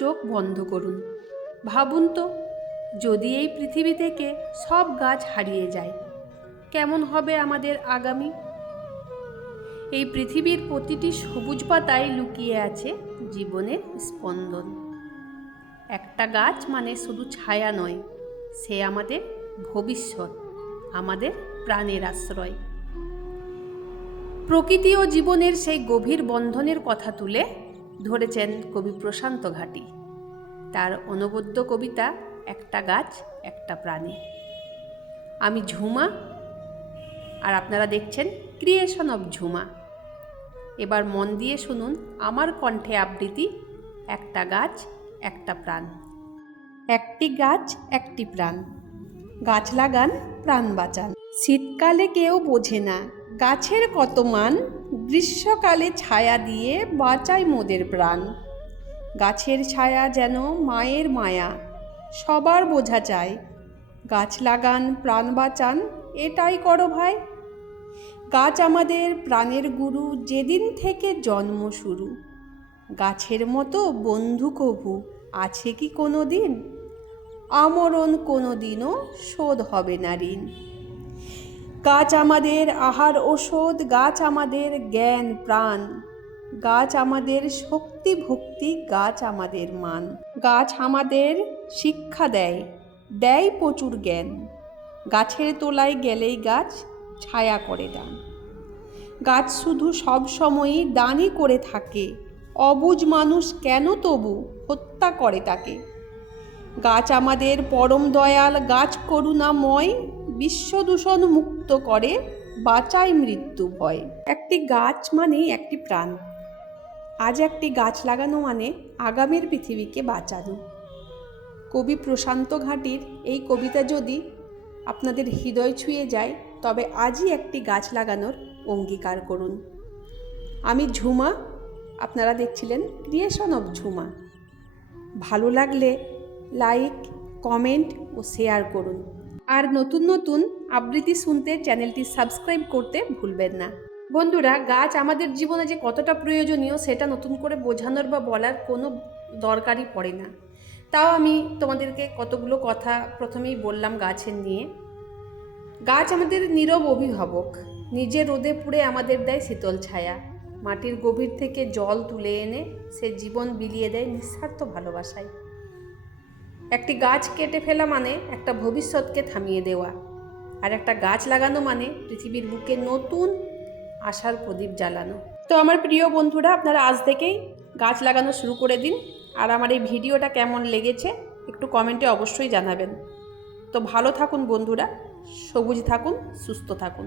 চোখ বন্ধ করুন। ভাবুন তো, যদি এই পৃথিবী থেকে সব গাছ হারিয়ে যায়, কেমন হবে আমাদের আগামী? এই পৃথিবীর প্রতিটি সবুজ পাতায় লুকিয়ে আছে জীবনের স্পন্দন। একটা গাছ মানে শুধু ছায়া নয়, সে আমাদের ভবিষ্যৎ, আমাদের প্রাণের আশ্রয়। প্রকৃতি ও জীবনের সেই গভীর বন্ধনের কথা তুলে ধরেছেন কবি প্রশান্ত ঘাটি তার অনবদ্য কবিতা একটা গাছ একটা প্রাণী। আমি ঝুমা, আর আপনারা দেখছেন ক্রিয়েশন অফ ঝুমা। এবার মন দিয়ে শুনুন আমার কণ্ঠে আবৃত্তি একটা গাছ একটা প্রাণ। একটি গাছ একটি প্রাণ, গাছ লাগান প্রাণ বাঁচান। শীতকালে কেউ বোঝে না গাছের কত মান, গ্রীষ্মকালে ছায়া দিয়ে বাঁচায় মোদের প্রাণ। গাছের ছায়া যেন মায়ের মায়া, সবার বোঝা চাই। গাছ লাগান প্রাণ বাঁচান, এটাই করো ভাই। গাছ আমাদের প্রাণের গুরু, যেদিন থেকে জন্ম শুরু। গাছের মতো বন্ধু কভু আছে কি কোনো দিন? আমরণ কোনো দিনও শোধ হবে না ঋণ। গাছ আমাদের আহার ঔষধ, গাছ আমাদের জ্ঞান প্রাণ। গাছ আমাদের শক্তি ভক্তি, গাছ আমাদের মান। গাছ আমাদের শিক্ষা দেয়, দেয় প্রচুর জ্ঞান। গাছের তলায় গেলেই গাছ ছায়া করে দান। গাছ শুধু সব সময়ই দানই করে থাকে, অবুঝ মানুষ কেন তবু হত্যা করে তাকে। গাছ আমাদের পরম দয়াল, গাছ করুণাময়, বিশ্ব দূষণ মুক্ত করে, বাঁচায় মৃত্যু ভয়। একটি গাছ মানেই একটি প্রাণ। আজ একটি গাছ লাগানো মানে আগামীর পৃথিবীকে বাঁচানো। কবি প্রশান্ত ঘাটির এই কবিতা যদি আপনাদের হৃদয় ছুঁয়ে যায়, তবে আজই একটি গাছ লাগানোর অঙ্গীকার করুন। আমি ঝুমা, আপনারা দেখছিলেন ক্রিয়েশন অফ ঝুমা। ভালো লাগলে লাইক, কমেন্ট ও শেয়ার করুন। আর নতুন নতুন আবৃত্তি শুনতে চ্যানেলটি সাবস্ক্রাইব করতে ভুলবেন না। বন্ধুরা, গাছ আমাদের জীবনে যে কতটা প্রয়োজনীয় সেটা নতুন করে বোঝানোর বা বলার কোনো দরকারই পড়ে না। তাও আমি তোমাদেরকে কতগুলো কথা প্রথমেই বললাম গাছের নিয়ে। গাছ আমাদের নীরব অভিভাবক, নিজে রোদে পুড়ে আমাদের দেয় শীতল ছায়া। মাটির গভীর থেকে জল তুলে এনে সে জীবন বিলিয়ে দেয় নিঃস্বার্থ ভালোবাসায়। একটি গাছ কেটে ফেলা মানে একটা ভবিষ্যৎকে থামিয়ে দেওয়া, আর একটা গাছ লাগানো মানে পৃথিবীর বুকে নতুন আশার প্রদীপ জ্বালানো। তো আমার প্রিয় বন্ধুরা, আপনারা আজ থেকেই গাছ লাগানো শুরু করে দিন। আর আমার এই ভিডিওটা কেমন লেগেছে একটু কমেন্টে অবশ্যই জানাবেন। তো ভালো থাকুন বন্ধুরা, সবুজ থাকুন, সুস্থ থাকুন।